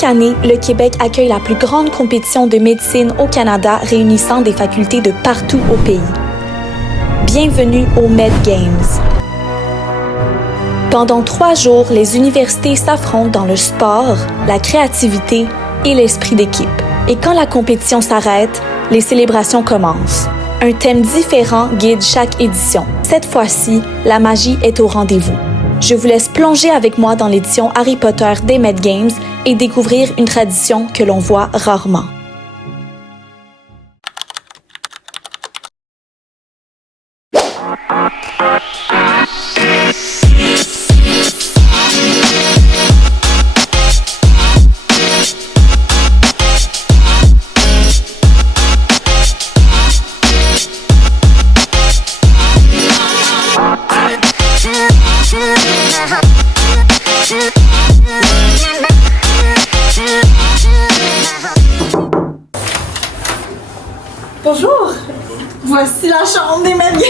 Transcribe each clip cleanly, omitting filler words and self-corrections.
Chaque année, le Québec accueille la plus grande compétition de médecine au Canada réunissant des facultés de partout au pays. Bienvenue aux Med Games. Pendant 3 jours, les universités s'affrontent dans le sport, la créativité et l'esprit d'équipe. Et quand la compétition s'arrête, les célébrations commencent. Un thème différent guide chaque édition. Cette fois-ci, la magie est au rendez-vous. Je vous laisse plonger avec moi dans l'édition Harry Potter des Med Games et découvrir une tradition que l'on voit rarement. Bonjour! Voici la chambre des Med Games!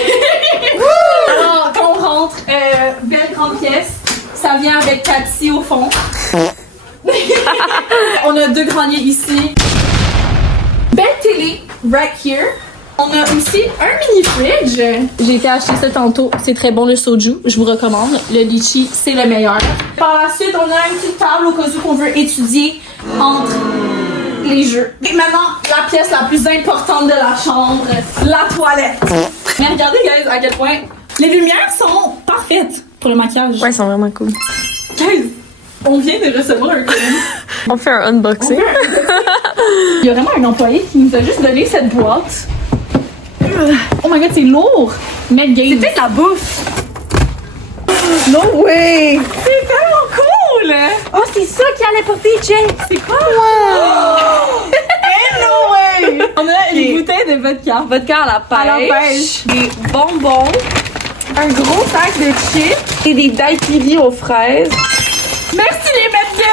Alors, quand on rentre, belle grande pièce. Ça vient avec Cathy au fond. On a 2 greniers ici. Belle télé, right here. On a aussi un mini fridge. J'ai été acheter ça tantôt. C'est très bon le soju, je vous recommande. Le litchi, c'est le meilleur. Par la suite, on a une petite table au cas où qu'on veut étudier entre les jeux. Et maintenant, la pièce la plus importante de la chambre, la toilette. Mais regardez, guys, à quel point les lumières sont parfaites pour le maquillage. Ouais, ils sont vraiment cool. Guys, on vient de recevoir un colis. On fait un unboxing. Il y a vraiment un employé qui nous a juste donné cette boîte. Oh my god, c'est lourd! Med Games. C'est peut-être la bouffe! No way! C'est tellement cool! Oh, c'est ça qui allait porter Jay! C'est quoi? Wow! No way! On a une bouteille de vodka. Vodka à la pêche. Des bonbons. Un gros sac de chips. Et des daiquiris aux fraises. Merci les Med Games!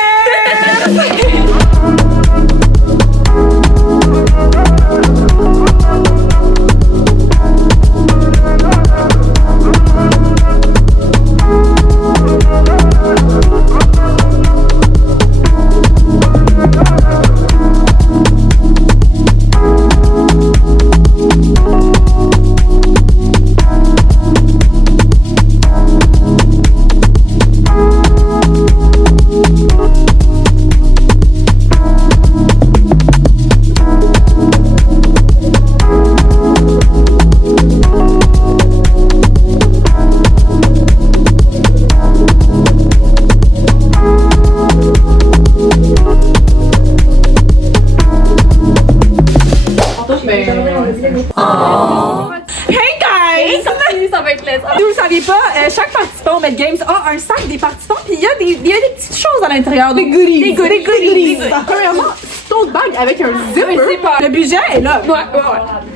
Hey guys! Ça va être laid. Si vous ne saviez pas, chaque participant au Med Games a un sac des participants, puis il y a des petites choses à l'intérieur. Des goodies. Des goodies. Premièrement, tote bag avec un zipper. Le budget est là. Ouais.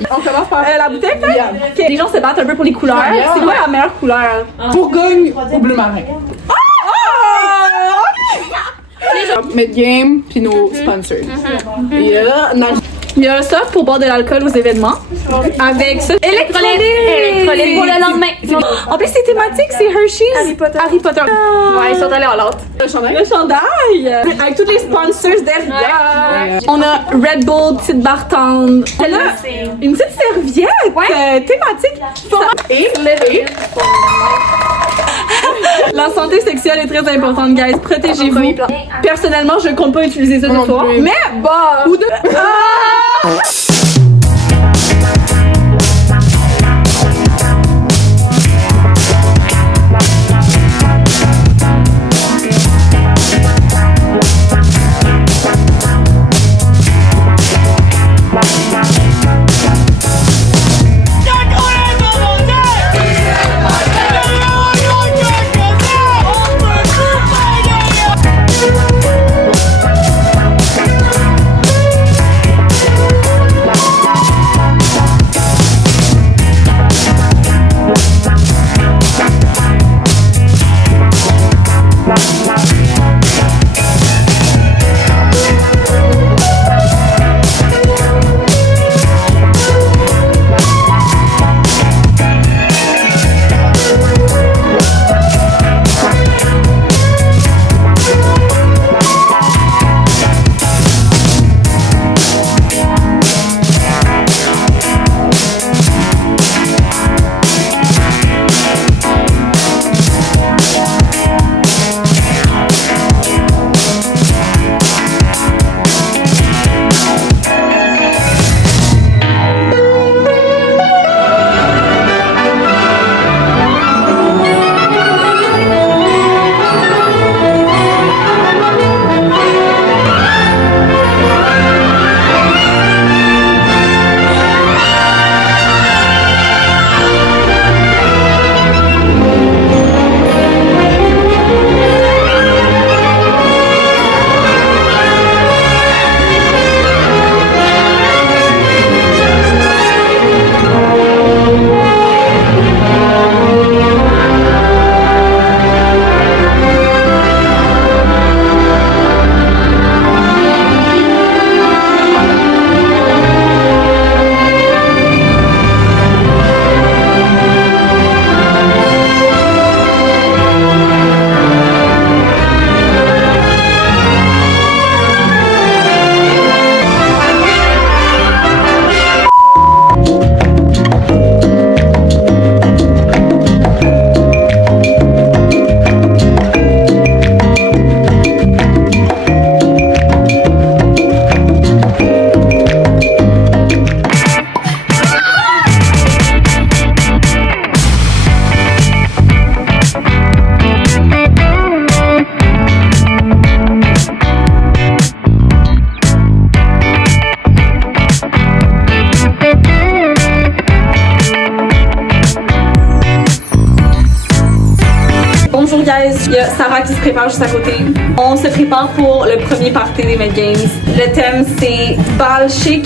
On commence par la bouteille. Okay. Les gens se battent un peu pour les couleurs. C'est quoi la meilleure couleur? Bourgogne ou bleu marin. Med Game puis nos sponsors. Il y a ça pour boire de l'alcool aux événements. Avec ça. Électrolyte Pour le lendemain. En plus, c'est thématique, c'est Hershey's. Harry Potter. Ouais, ils sont allés en l'autre. Le chandail. Le chandail. Avec tous les sponsors derrière. On a Red Bull, petite barre tendre. Elle a une petite serviette thématique. Et la santé sexuelle est très importante, guys. Protégez-vous. Personnellement, je compte pas utiliser ça ce soir. Mais, bah, ou de... qui se prépare juste à côté. On se prépare pour le premier party des Med Games. Le thème, c'est bal chic.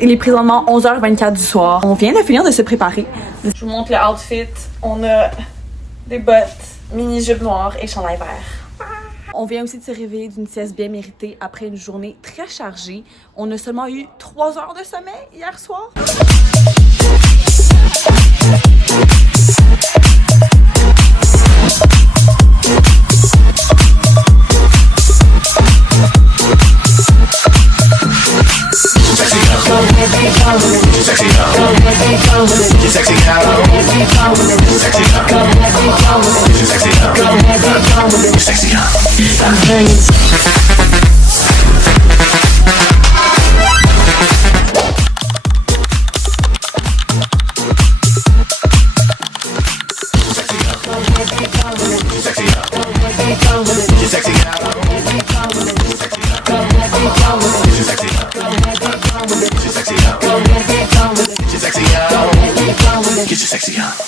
Il est présentement 11h24 du soir. On vient de finir de se préparer. Je vous montre le outfit. On a des bottes, mini-jupe noire et chandail vert. On vient aussi de se réveiller d'une sieste bien méritée après une journée très chargée. On a seulement eu 3 heures de sommeil hier soir. Get your sexy on.